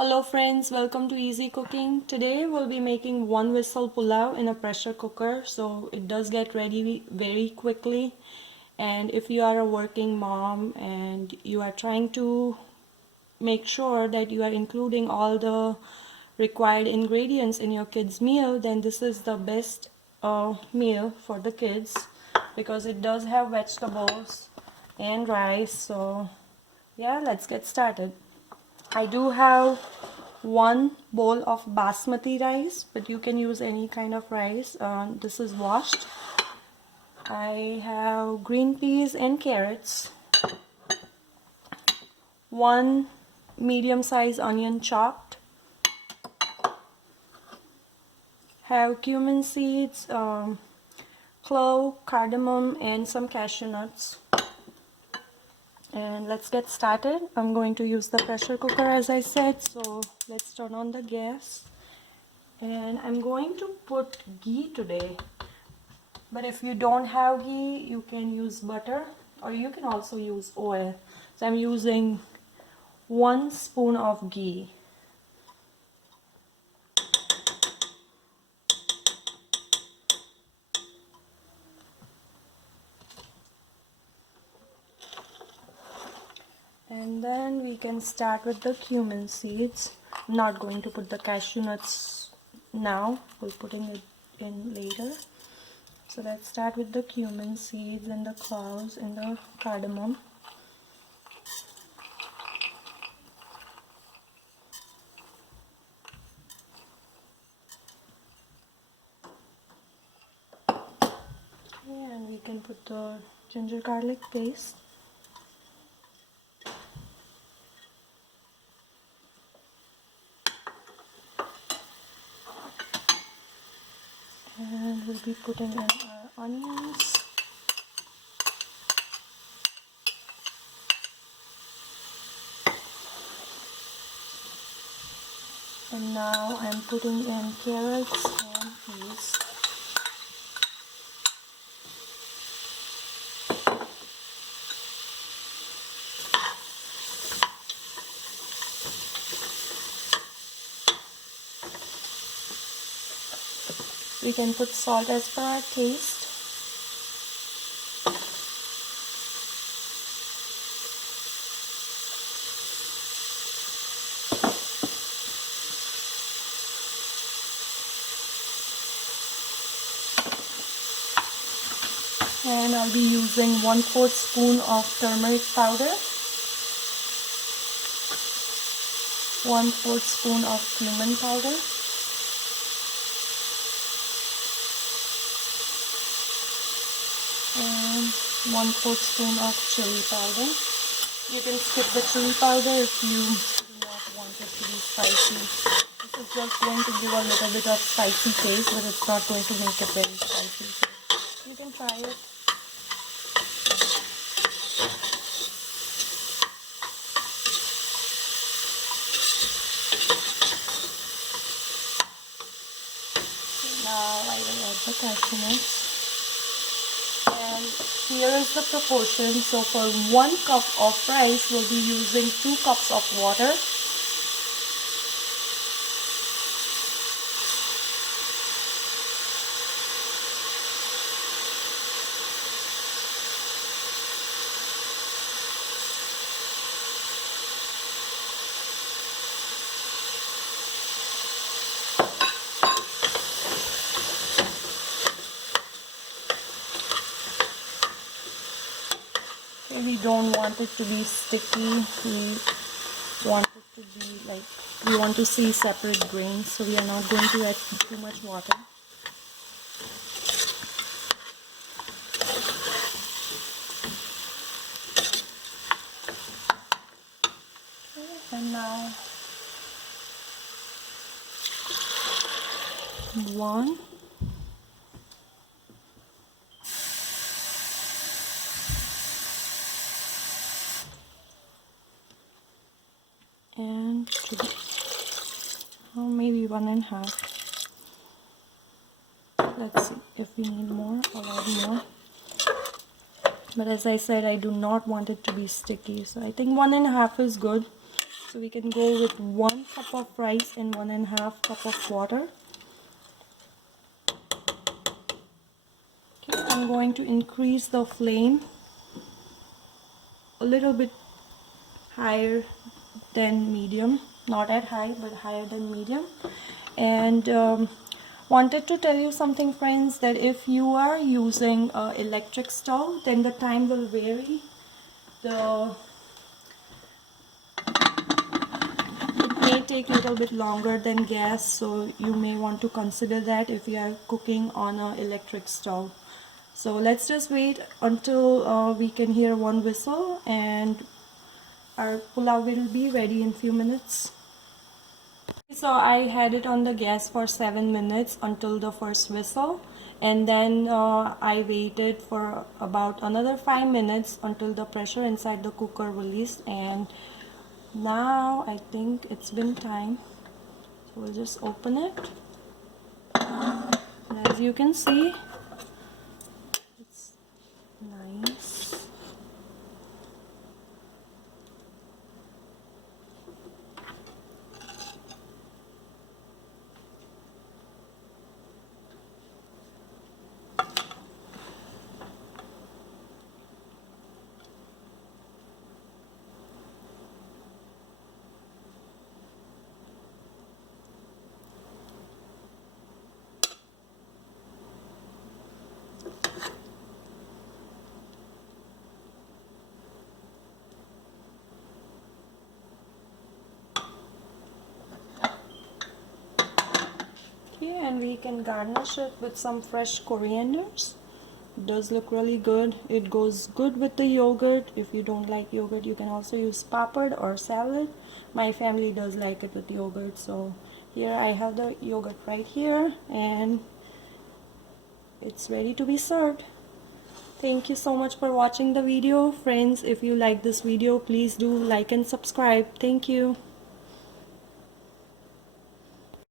Hello friends, welcome to Easy Cooking. Today we'll be making one whistle pulav in a pressure cooker, so it does get ready very quickly. And if you are a working mom and you are trying to make sure that you are including all the required ingredients in your kids' meal, then this is the best meal for the kids because it does have vegetables and rice. So yeah, let's get started. I do have one bowl of basmati rice, but you can use any kind of rice. This is washed. I have green peas and carrots, one medium-sized onion chopped, have cumin seeds, clove, cardamom, and some cashew nuts. And let's get started. I'm going to use the pressure cooker as I said, so let's turn on the gas. And I'm going to put ghee today, but if you don't have ghee, you can use butter or you can also use oil. So I'm using 1 spoon of ghee. And then we can start with the cumin seeds. I'm not going to put the cashew nuts now, we'll putting it in later. So let's start with the cumin seeds and the cloves and the cardamom. And we can put the ginger garlic paste. And we'll be putting in our onions. And now I'm putting in carrots and peas. We can put salt as per our taste. And I'll be using 1/4 spoon of turmeric powder, 1/4 spoon of cumin powder, and 1/4 spoon of chili powder. You can skip the chili powder if you do not want it to be spicy. This is just going to give a little bit of spicy taste, but it's not going to make it very spicy. So you can try it. Now I will add the cashew nuts. And here is the proportion. So for 1 cup of rice, we'll be using 2 cups of water. We don't want it to be sticky. We want it to be like, we want to see separate grains, so we are not going to add too much water. Okay, and now 1, and 2, or maybe 1.5. Let's see if we need more. I'll add more. But as I said, I do not want it to be sticky, so I think 1.5 is good. So we can go with 1 cup of rice and 1.5 cup of water. Okay, I'm going to increase the flame a little bit higher than medium, not at high but higher than medium. And wanted to tell you something, friends, that if you are using electric stove, then the time will vary. It may take a little bit longer than gas, so you may want to consider that if you are cooking on an electric stove. So let's just wait until we can hear 1 whistle, and our pulao will be ready in few minutes. So I had it on the gas for 7 minutes until the first whistle, and then I waited for about another 5 minutes until the pressure inside the cooker released, and now I think it's been time. So we'll just open it, and as you can see, it's nice. Okay, and we can garnish it with some fresh corianders. It does look really good. It goes good with the yogurt. If you don't like yogurt, you can also use papad or salad. My family does like it with yogurt, so here I have the yogurt right here, and it's ready to be served. Thank you so much for watching the video. Friends, if you like this video, please do like and subscribe. Thank you.